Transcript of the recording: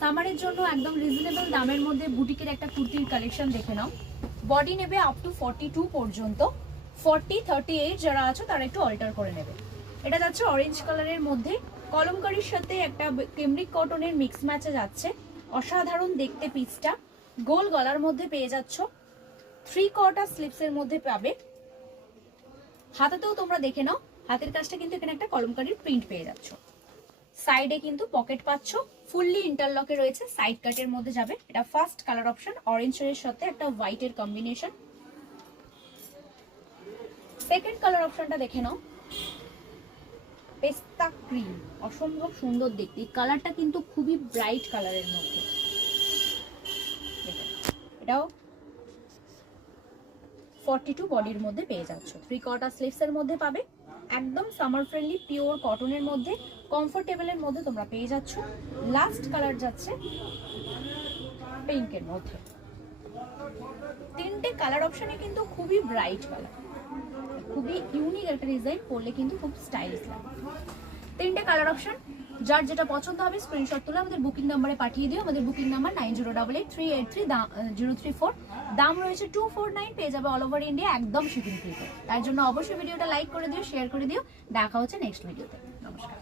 সামারের জন্য একদম রিজনেবল দামের মধ্যে বুটিকের একটা কুর্তির কালেকশন দেখে নাও। বডি নেবে আপ টু 42 পর্যন্ত, 40, 38 যারা আছো তারা একটু অল্টার করে নেবে। এটা যাচ্ছে অরেঞ্জ কালারের মধ্যে, কলমকারির সাথে একটা কেমব্রিক কটনের মিক্স ম্যাচে যাচ্ছে। অসাধারণ দেখতে পিসটা, গোল গলার মধ্যে পেয়ে যাচ্ছ, 3/4 স্লিপসের মধ্যে পাবে। হাতেতেও তোমরা দেখে নাও, হাতের কাজটা কিন্তু এখানে একটা কলমকারির প্রিন্ট পেয়ে যাচ্ছ। সাইডে কিন্তু পকেট পাচ্ছ, ফুললি ইন্টারলকে রয়েছে, সাইড কাটের মধ্যে যাবে। এটা ফার্স্ট কালার অপশন, অরেঞ্জের সাথে একটা হোয়াইটের কম্বিনেশন। সেকেন্ড কালার অপশনটা দেখে নাও, পেস্তা ক্রিম, অসম্ভব সুন্দর দেখতে। কালারটা কিন্তু খুবই ব্রাইট কালারের মধ্যে। এটাও 42 বডির মধ্যে পেয়ে যাচ্ছ, 3/4 স্লিভসের মধ্যে পাবে। একদম সামার ফ্রেন্ডলি পিওর কটনের মধ্যে, কমফোর্টেবলের মধ্যে তোমরা পেয়ে যাচ্ছ। লাস্ট কালার যাচ্ছে পিঙ্কের মধ্যে। তিনটে কালার অপশনে কিন্তু খুবই ব্রাইট কালার, খুবই ইউনিক একটা ডিজাইন, পরলে কিন্তু খুব স্টাইলিশ লাগে। তিনটে কালার অপশন, যার যেটা পছন্দ হবে স্ক্রিনশট তুলে আমাদের বুকিং নাম্বারে পাঠিয়ে দিও। আমাদের বুকিং নাম্বার 9088383034। দাম রয়েছে 249, পেয়ে যাবে অল ওভার ইন্ডিয়া, একদম শিপিং ফ্রিতে। তার জন্য অবশ্যই ভিডিওটা লাইক করে দিও, শেয়ার করে দিও। দেখা হচ্ছে নেক্সট ভিডিওতে। নমস্কার।